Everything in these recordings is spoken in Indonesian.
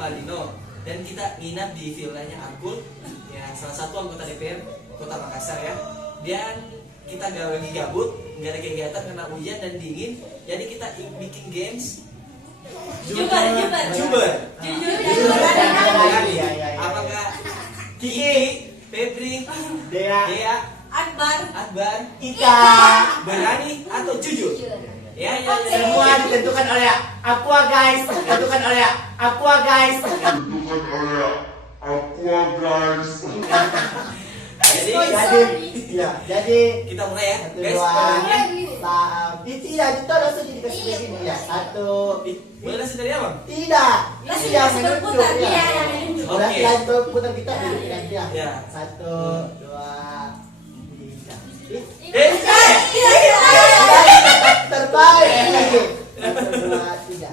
Malino dan kita nginap di villanya Arkul, ya salah satu anggota DPR Kota Makassar ya. Dan kita lagi gabut, nggak ada kegiatan karena hujan dan dingin, jadi kita bikin games. Juber. Apakah Kiki, Febri, Dea, Akbar, Ika berani atau jujur? Ya. Semua ditentukan oleh Aqua guys. Jadi kita mulai ya, guys. Tidak, itu langsung dikasih begini ya. Satu. Boleh langsung dari abang? Tidak. Itu yang berputar. Berarti lanjut berputar kita nanti ya. Ya. 1, 2, 3. Terbaik. 1, 2, 3.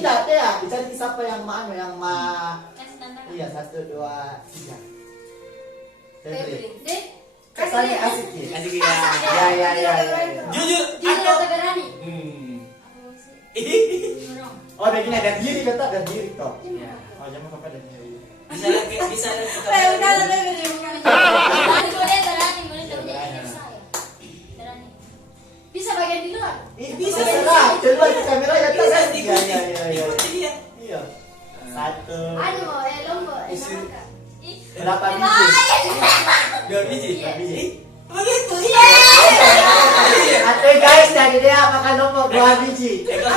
Tidak, dicari siapa yang mana yang iya 1, 2, 3. Febri. Kesannya asik ya. Jujur atau atau berani? Oh, begini ada diri kata ada diri toh. Ya. Oh, jangan apa ada diri. Bisa Bisa bagian di luar. Bisa serah. Keluar ke kamera ya tas. Iya. Iya. 1. Lombok. Berapa biji? 2 biji. Begitu. Oke guys, jadi dia makan lombok 2 biji. Lombok.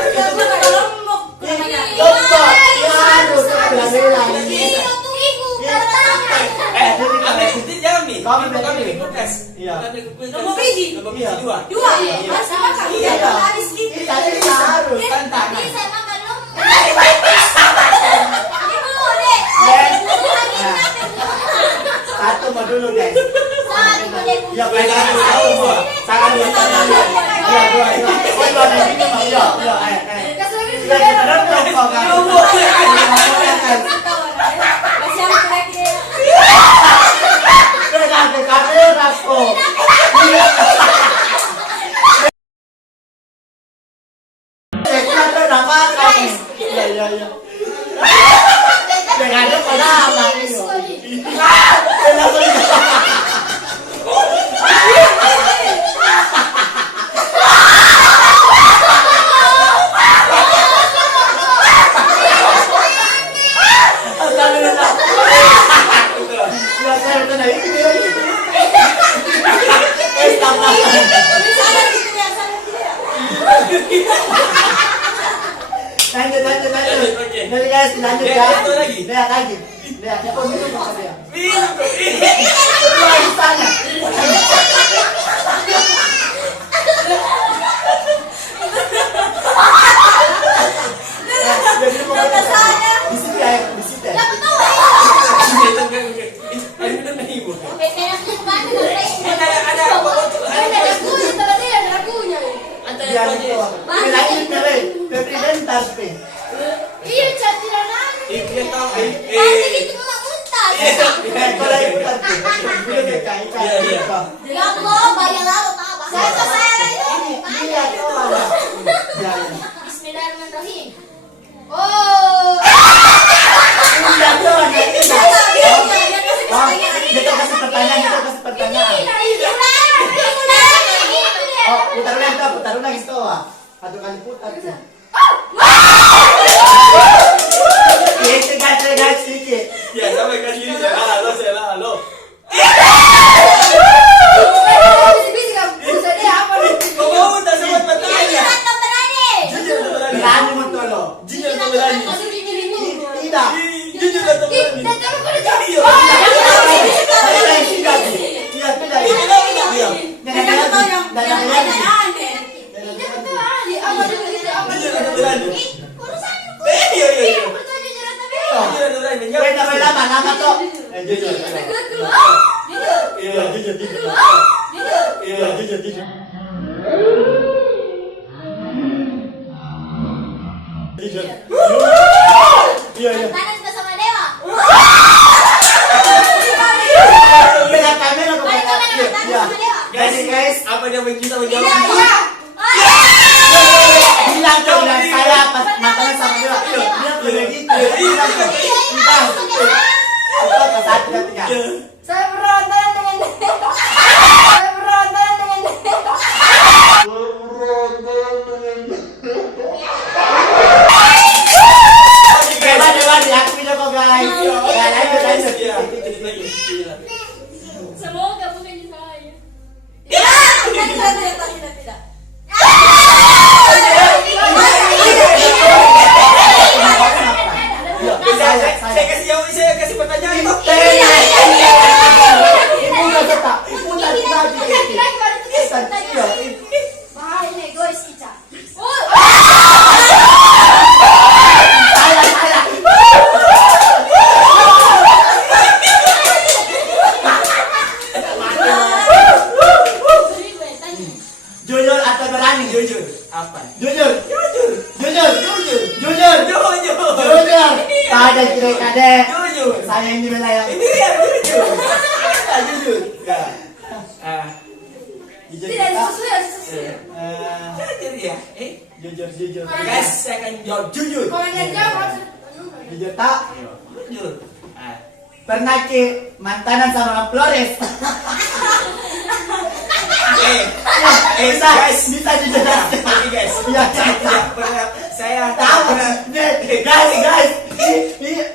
Lombok. Jangan nih. Kamu Kita berani. bikin podcast. Iya. Lombok biji. Lombok biji 2. Tadi kita harus Tantangan. satu mau dulu guys. Ya Baik, satu dua. Tangan dua tangan. Iya dua. Oh dua dan ini mau iya. Kita dorong kok kan. Pegang ke kamera kok. Kita udah makan. Iya. Pegang ke kamera itu. Lanjut guys, lanjut ya. Lihat lagi. Lihat, dia pun minum apa dia? Kedua istana. Di situ ya, di situ. Febri bentar, Iya, cantiran nanti. Itu mau muntah. Ya Allah, bayarlah lo tahu. Saya itu. Bismillahirrahmanirrahim. Oh. Kita kasih pertanyaan. Oh, putar ulang itu. Satu kali putar. Guys, sedikit. Ya, sampai ke sini saya halo. Kamu tak sempat bertanya. Jujur atau berani? Berani betul lo. Jujur atau berani? Tidak. Jujur atau berani? Tangan bersama dewa. Guys, Apa dia bisa menjawab? Iya. jujur. Apa? Jujur. Jujur. Jujur. Jujur. Jujur. Jujur. Jujur. Kadek kira kadek. Jujur. Saya yang dibelayang. Ini dia jujur. Ah, jujur. Ya. Ah, Jujur. Tidak kita. sesuai. jujur ya. Jujur. Guys, saya akan jawab jujur. Kalau yang jawab Jujur tak? Jujur. Ah. Pernah ke mantanan sama Flores? Bisa, guys. bisa jujur. Tapi guys, Iya. saya tidak pernah. Saya Tahu pernah. guys. Iya.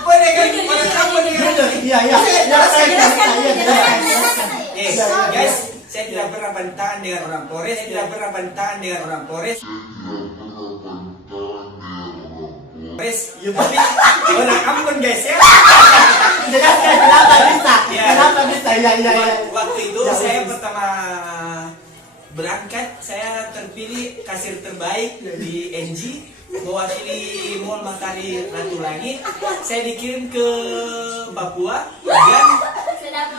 Boleh kan? Boleh kamu nih. Jujur. Iya. Saya jelaskan. Guys, saya tidak pernah bantahan dengan orang Flores. Tidak pernah bantahan dengan orang Flores. Tapi orang Ambon guys ya. Jelaskan kenapa bisa? Iya. Kenapa bisa? Iya. Waktu itu Ya, saya wis. pertama berangkat, saya terpilih kasir terbaik di NG, mewakili Mall Matahari Ratu Langit. Saya dikirim ke Papua dan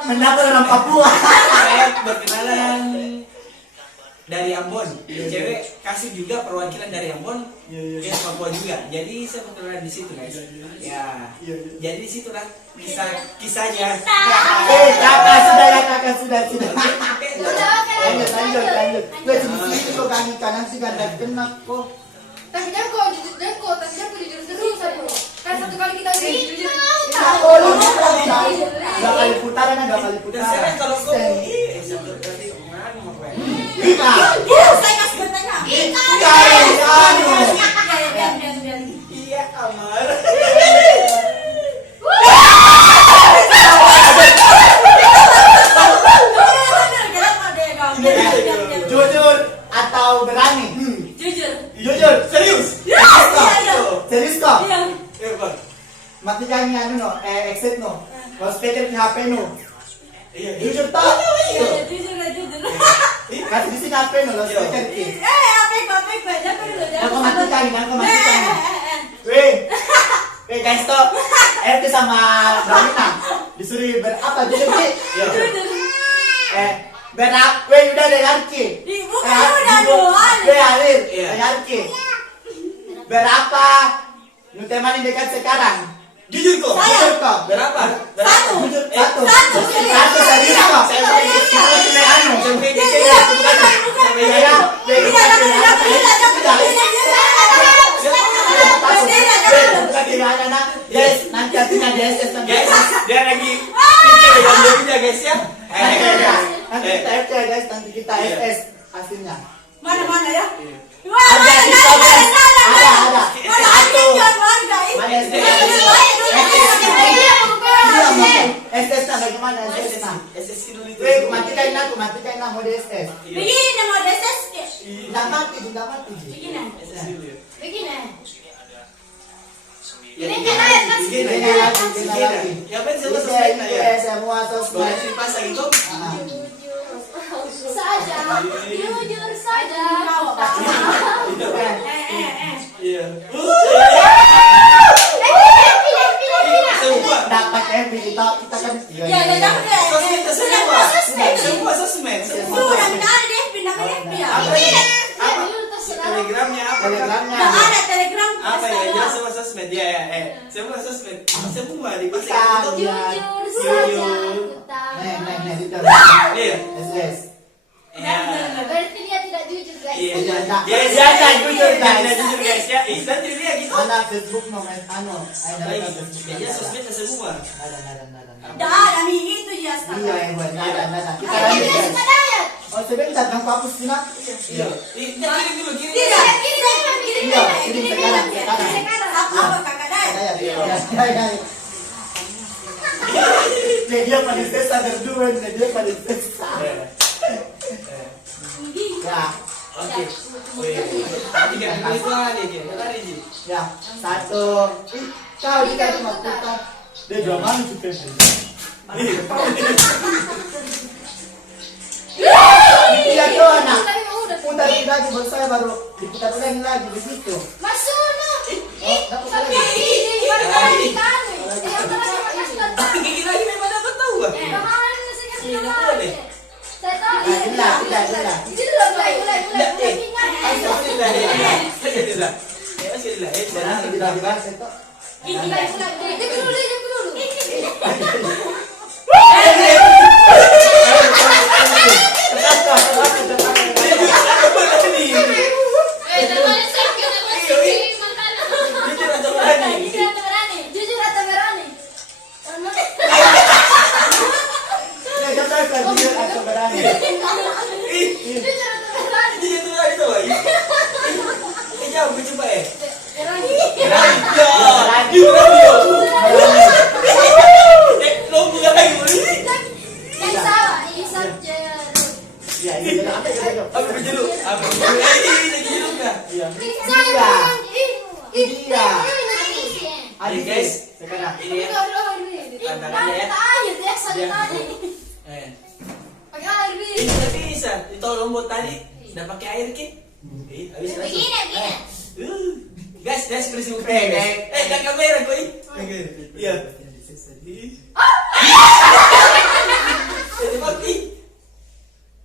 Mendapat orang Papua. saya berkenalan dari Ambon. Cewek kasih juga perwakilan dari Ambon ke Papua juga. Jadi saya berkenalan di situ guys. Ya. Jadi di situ lah kisahnya. Kakak sudah. Lanjut. Gue di sini kok kaki kanan sih kan dan kena kok. tapi jangan kok jujur terus aku. Kan satu kali kita jujur. Oh, lu dua kali putaran. Dan saya kalau kau satu kali kemana mau kue? Kita. Saya kasih bertanya. Iya Amar. Jujur atau berani? Jujur. Serius? Serius kok? Iya bang. Matikan yang no, exit no. Kalau speaker di HP no. Iya. Jujur tak? Kasih di sini HP no, lo speaker ki. Aku matikan. Weh guys stop. RT sama Bramina disuruh berapa jujur ki? Weh udah deh Yarki. Weh Alir, Yarki. Berapa? Lu temani dekat sekarang. Jujur kok. Jujur kok. Berapa? Jujur satu. Satu. Serius kok. Saya punya anu. Saya punya DC ya. Sampai ya. Yes, nanti artinya DSS Guys, dia lagi pikir dengan dirinya guys ya. Nanti kita FT guys, nanti kita SS hasilnya. Mana ya? Ada. SS na bagaimana SS na? SSC dulu itu. Weh, matikan na mau DSS. Begini nama deses. Tidak mati. Begini. SSC dulu ya. Begini. Ini Begini lagi. Ya ben semua sosmed na ya. Semua sosmed. Boleh dipasang itu? Jujur saja. Iya. Pilih. Dapat FB kita kan. Ya, dapat ya. Semua sosmed. Sudah benar deh, pindahin FB ya. Apa? Telegramnya apa? Nggak ada telegram. Apa ya? Jelas semua sosmed ya. Semua sosmed. Semua dipasang itu. Jujur saja. Nih, itu. Iya. SS. Berarti dia tidak jujur guys. Iya. Dia jujur, guys. Dia jujur guys ya. Dan dia gitu. Mana Facebook no main Baik. Dia sosmednya semua. Nada. Nggak ada nih itu ya Iya sekarang. yang buat nada. Kita Ayo, lanjut kita guys. suka dayat. Oh sebentar, kamu hapus sini. Iya. Kirim dulu, kirim. Tidak, kirim. Iya, kirim sekarang. Apa kakak dayat? Ya. Dia pada sesa berdua, dia pada sesa. Ya, Oke. Tiga itu lagi aja. Lari Ji. ya. Satu. Kau dikasih maksudnya. Dia dua mana juga. Iya tuh anak. Putar lagi baru saya baru diputar lagi begitu. Masuk. Dapat Sampai lagi. ini baru kali kita. Gigi lagi memang dapat tahu. Kemarin saya kasih Iya, nama. boleh. Saya tahu. Nah, mulai. Ini dulu mulai. Jangan dibahas itu. Mulai. Jemput dulu. Jujur atau berani? Jujur atau berani? Yang salah, ini subjek. Iya, ini apa ya? Iya. Ayo guys, sekarang. Ini ya. Tantangannya ya. Pakai air, Bi. Ini nggak bisa. Itu lombok tadi nggak pakai air ki. Habis langsung. Guys, ekspresi muka guys. Dah kamera koi. Iya. Jadi mati.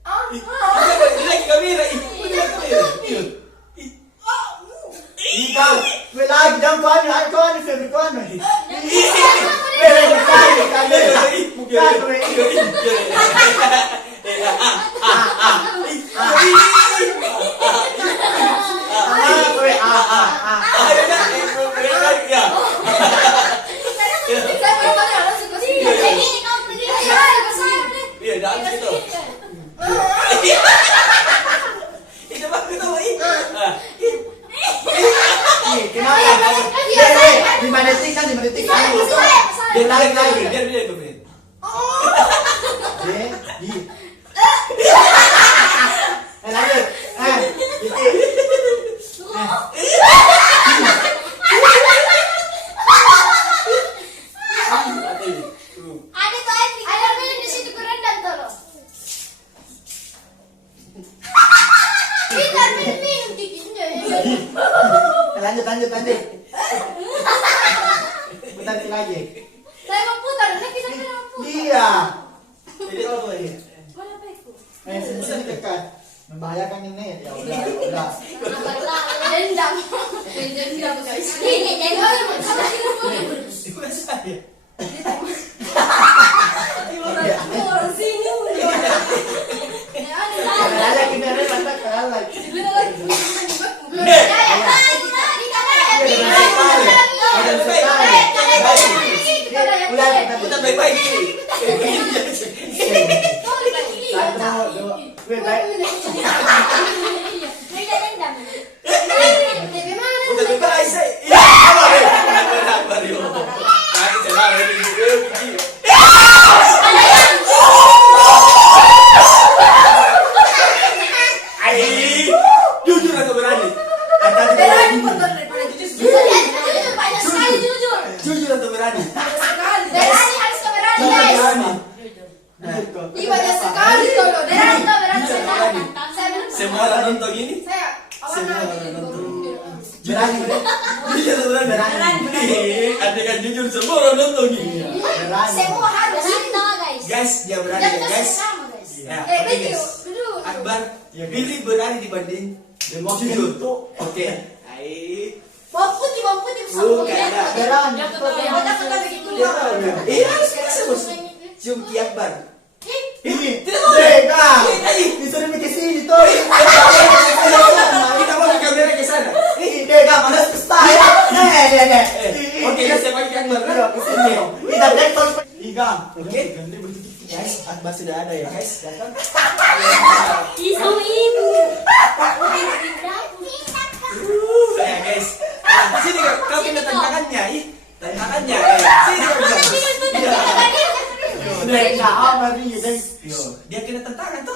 Lagi kamera. Ikaw, lagi dong kau ni Febri kau ni. Iya, dah habis itu. Itu bagus tuh, Kenapa? 5 detik kan 5 detik. Dia tarik lagi. Biar dia kemudian. Lanjut. Ada tuh air minum di situ berendam tolong. Kita minum tikinya. Lanjut. Putar lagi. Saya mau putar, nanti kita mau putar. Iya. Jadi apa ini? Mana peku? Sini dekat. Membahayakan ini. Ya udah. Dendam guys. Ini dendam. Sama sini pun. Itu kan saya. Orang sini udah. Ada kita ada pantat kalah. Putar baik-baik ini. Putar baik-baik saya. Mario. Baik, saya lagi. Jujur atau berani? Jujur atau berani? Ibadah sekali tolong. Semua orang nonton ini. Saya Berani. Jujur atau berani? Ada kan jujur semua orang nonton ini. semua harus tahu guys. Guys, dia berani ya guys. Ya, oke guys. Akbar pilih berani dibanding jujur. Oke. Hai. Bawang putih Berani. Iya, bisa bos. Cium Ki Akbar. Ini. Disuruh ke sini tuh. Kita mau ke kamera ke sana. Dega mana style. Oke, guys, saya pakai Akbar. Ke sini. Kita dekor. Igam. Oke. Guys, Akbar sudah ada ya, guys. Datang. Ya, guys. Sini kau kena tantangannya, tantangannya. Sini kau. Dega apa nih, Deng? Dia kena tantangan tuh.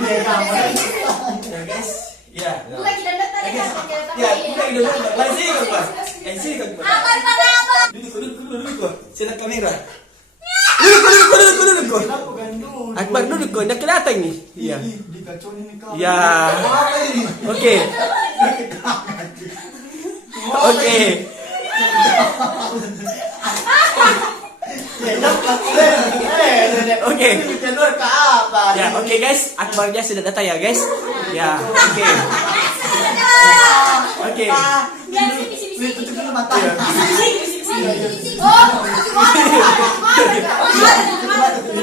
Dega mana? Ya, guys. Ya. Lagi dandan tadi kan. Ya, buka hidung dulu. Mari sini kau, Pak. Sini kau. Duduk. Sini kamera. Duduk. Akbar duduk kau, nak kelihatan ni. Iya. Ya. Oke. Oke. Jalur ke apa? Ya, oke guys, Akbarnya sudah datang ya guys. Ya, oke. Oke. Tutup dulu mata. Oh,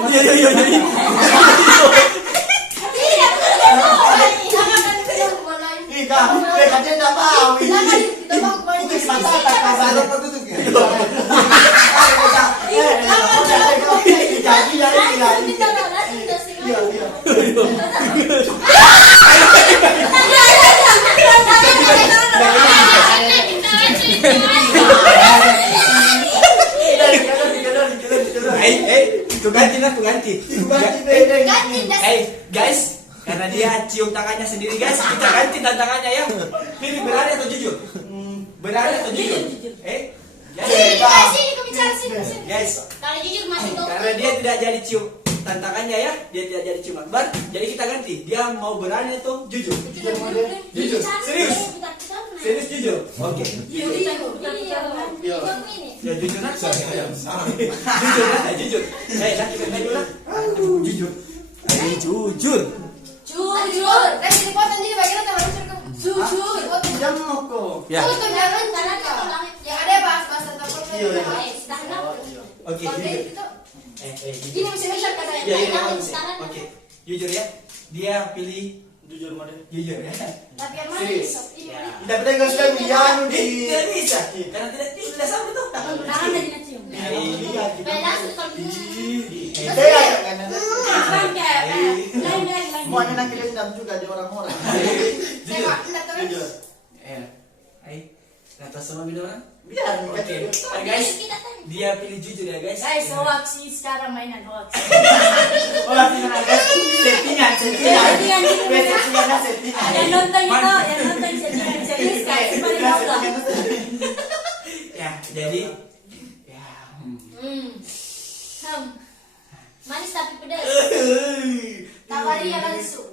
Iya, iya, iya, iya. Ika, katanya mau. Itu mata tak kasar tutup. Aku ganti. Guys, karena dia cium tangannya sendiri guys, kita ganti tantangannya ya. Pilih berani atau jujur? Berani atau jujur? Guys, Kalau jujur masih tuh. karena dia tidak jadi cium tantangannya ya, dia tidak jadi cium Akbar, jadi kita ganti. Dia mau berani atau jujur? Jujur, serius. Serius jujur. Oke. Ya jujur lah. Jujur lah, jujur. Dah kita ganti lah. Jujur. Ayo jujur. jujur. Kan dipotong jadi bagian atau harus jujur. Jangan kok. Ya. Tuh jangan cerita. Yang ada bahas-bahas tentang Oke, jujur. Ini mesti besar katanya. Ya, ini oke. Jujur ya. Dia pilih Jujur mana? jujur ya. Tapi yang mana Serius? bisa? Ya. Tidak boleh nggak sudah biar Tidak bisa. Karena tidak sama tuh. Tangan tadi nacium. Mau ada nanti dendam juga di orang-orang. Saya tidak tahu. Jujur. Atas sama minuman. Biar. Oke. Guys, dia pilih jujur ya guys. Guys, hoax sih sekarang mainan hoax. Orang tinggal ada settingan. Settingan. Settingan. Yang nonton settingan serius guys. Paling bawah. Ya, jadi ya. Manis tapi pedas. Tabari ya langsung.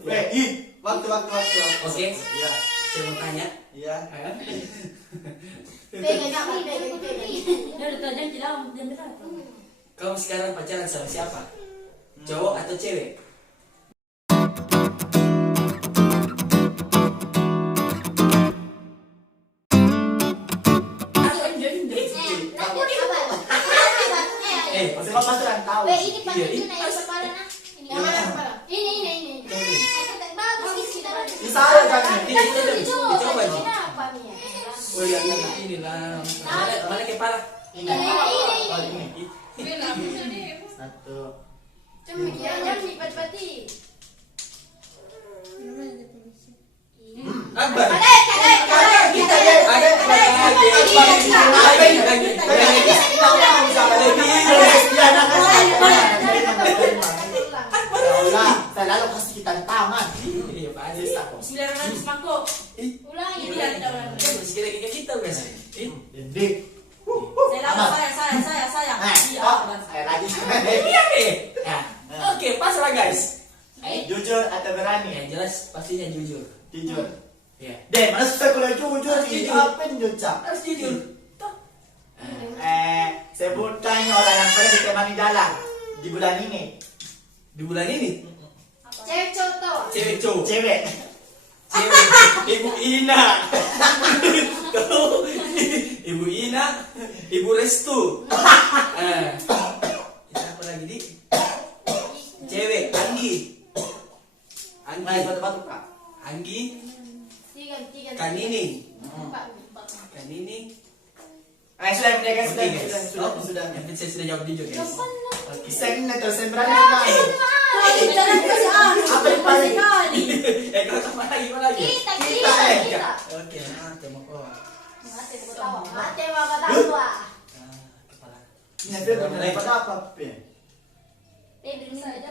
Waktu. Oke. Ya. Saya mau tanya. Iya. Pegang apa? Dia udah tahu jangan bilang. Kamu sekarang pacaran sama siapa? Cowok atau cewek? Masih bapak tuh yang tahu. Ini pakai yang kepala nah. Yang mana kepala? Ini. Bagus isi darah. Bisa ada kan? Itu baju. Kenapa nih? Oh iya, inilah. Mana kepala? Ini. Satu. Cuma Jangan lipat-lipati. Akbar. Kita ya. Saya lalu kasih kita tangan. Iya, Pak Aziz aku. 900 mangkok. Ulangi dia kita ulangi. Masih kira-kira kita guys. Jadi. Saya. Saya lagi. Ya. Oke, pas lah guys. Jujur atau berani? Yang jelas pastinya jujur. Jujur. Ya. Deh, mana spekulah jujur sih? Jujur. Apa yang jujur? Harus jujur. Sebutkan orang yang pernah ditemani jalan di bulan ini. Di bulan ini cewek cowok tahu. cewek cowok. Cewek. Cewek. Ibu Ina. Tuh. Ibu Ina, Ibu Restu. Siapa lagi di? Cewek Anggi. Main batu-batu Kak. Anggi, Tiga. Kanini. Empat. Kanini. Sudah mereka Oke, guys. sudah. Yang penting saya sudah jawab jujur guys. Oke. Saya terus saya berani juga. Apa yang paling kali? Kalau tambah lagi apa lagi? Kita. Oke, tembok. Mate bapak tahu. Kepala. Ini dia benar pada apa? Saja.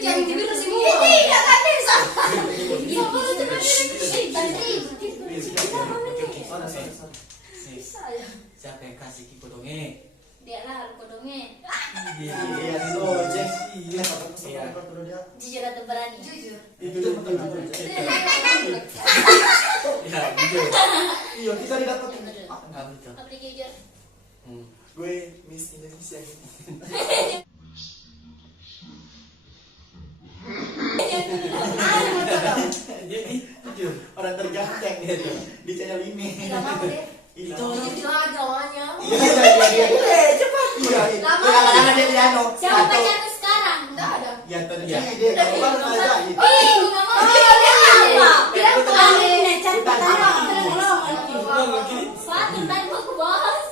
Jangan tidur semua. Siapa yang kasih Kiko dongeng? Dia lah aku dongeng. Iya, oh, Jess. Iya, Iya. Jujur atau berani? Jujur. Itu betul betul. Ya, jujur. Iya, kita didapetin. Jujur. Enggak betul. Apa dia jujur? Gue Miss Indonesia. Jadi jujur. Orang terganteng di channel ini. Tidak mau deh. Itu. Jujur aja awalnya. Iya, cepat. Iya, Lama. kadang-kadang dia piano. Siapa pacarnya sekarang? Tidak ada. Ya, tadi dia kalau baru aja. Ih, nggak mau. Apa? Bilang tuh Ini cari pertama. Satu. Satu tadi mau aku bahas.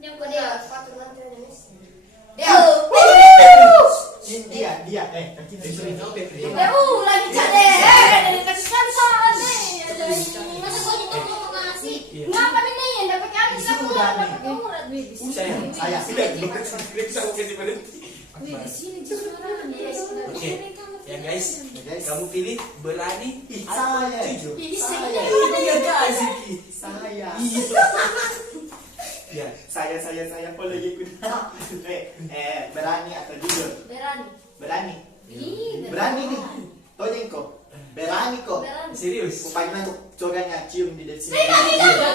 Yang Dia kedua. sepatu nanti ada Miss. Dia, kaki Disuruh nyopet dia. Lagi cari. Dari kasih santan nih. Masa gua itu mau ngasih? Iya. Ngapa nih yang dapat kami Isi kamu udah dapat nih. kamu murah duit di sini. saya. Bisa kasih berhenti. Wih, di sini justru orang. Oke. Ya guys, kamu pilih berani Ih, atau saya. jujur? Saya. Iya guys. Saya. Ya. Saya boleh ikut. Berani atau jujur? Berani. Berani. Ih, Berani nih. Tojeng kok. Berani kok. Berani. Serius. Upaya untuk coganya cium di sini. Tidak,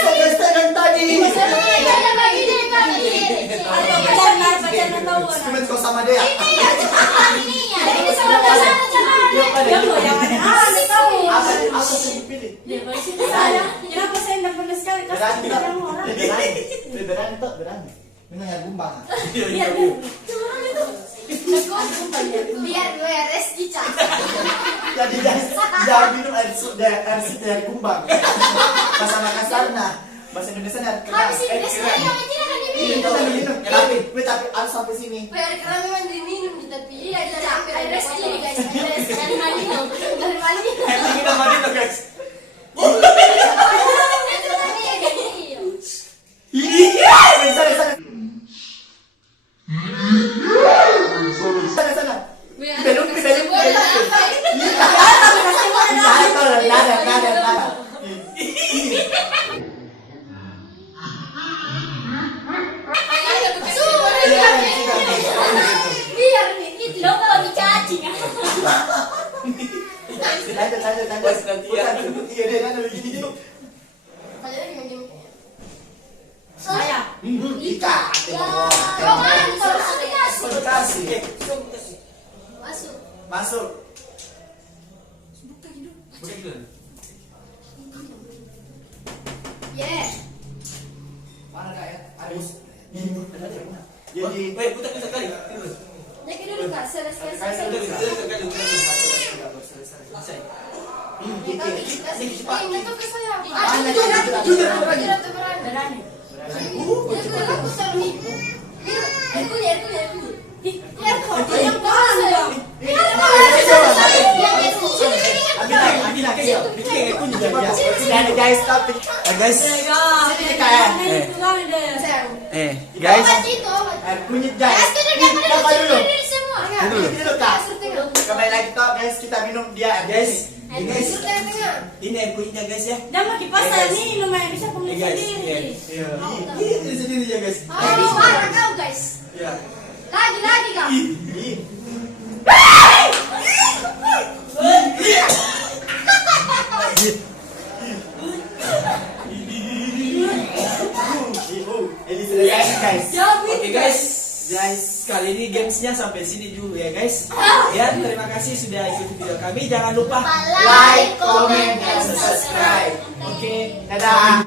Saya sedang tadi. Pacarnya tahu kan? Cuman kau sama dia. Ini sama pacarnya jangan. Dia pada. Asik tahu. Apa yang dipilih? Dia pasti saya. Kenapa saya tidak pernah sekali kasih Berani tak? orang orang? Berani tak? Berani. Memang ya gumbang. Iya, Iya, iya. biar gue rezeki cak. Jadi jangan minum air dari gumbang. Bahasa Makassarna, bahasa Indonesia Habis ini saya yang aja kan Iya, diminum. kita minum. Tapi harus sampai sini. Biar karena memang diminum tapi iya dari ambil air rezeki nih guys. Dari mandi dong. Dari mandi. Kita mandi tuh guys. Itu tadi ya gini. Iya, sana. Belum. Nada. Biar nih gitu. Lo kalau dicacing. Lanjut. Bos, nanti ya. Iya, dia nada begini. Padahal gini. Saya. Ika, Kau kan kalau sudah kasih. masuk. Masuk. Bukan gitu. Yeah. Mana kak ya? Harus. Jadi, Putar kali. Jadi dulu kak, selesai. Selesai. Ini tuh ke saya. Jujur. Berani. Aku selalu nipu. Erkunya. Yang guys, tapi guys, sini kak ya. Guys. Kunyit guys. Apa dulu? semua. Dulu kak. Kembali lagi toh guys, kita minum dia guys. Ini air kunyitnya guys ya. Jangan kipas nih, lumayan bisa Iya pemilik guys. sendiri. Iya. Ini sendiri ya guys. Aduh, marah kau guys. Iya. Lagi kau. Ini selesai guys. Oke guys, kali ini gamesnya sampai sini dulu ya guys. Ya, terima kasih sudah ikuti video kami. Jangan lupa Like, comment, and subscribe. Oke, dadah.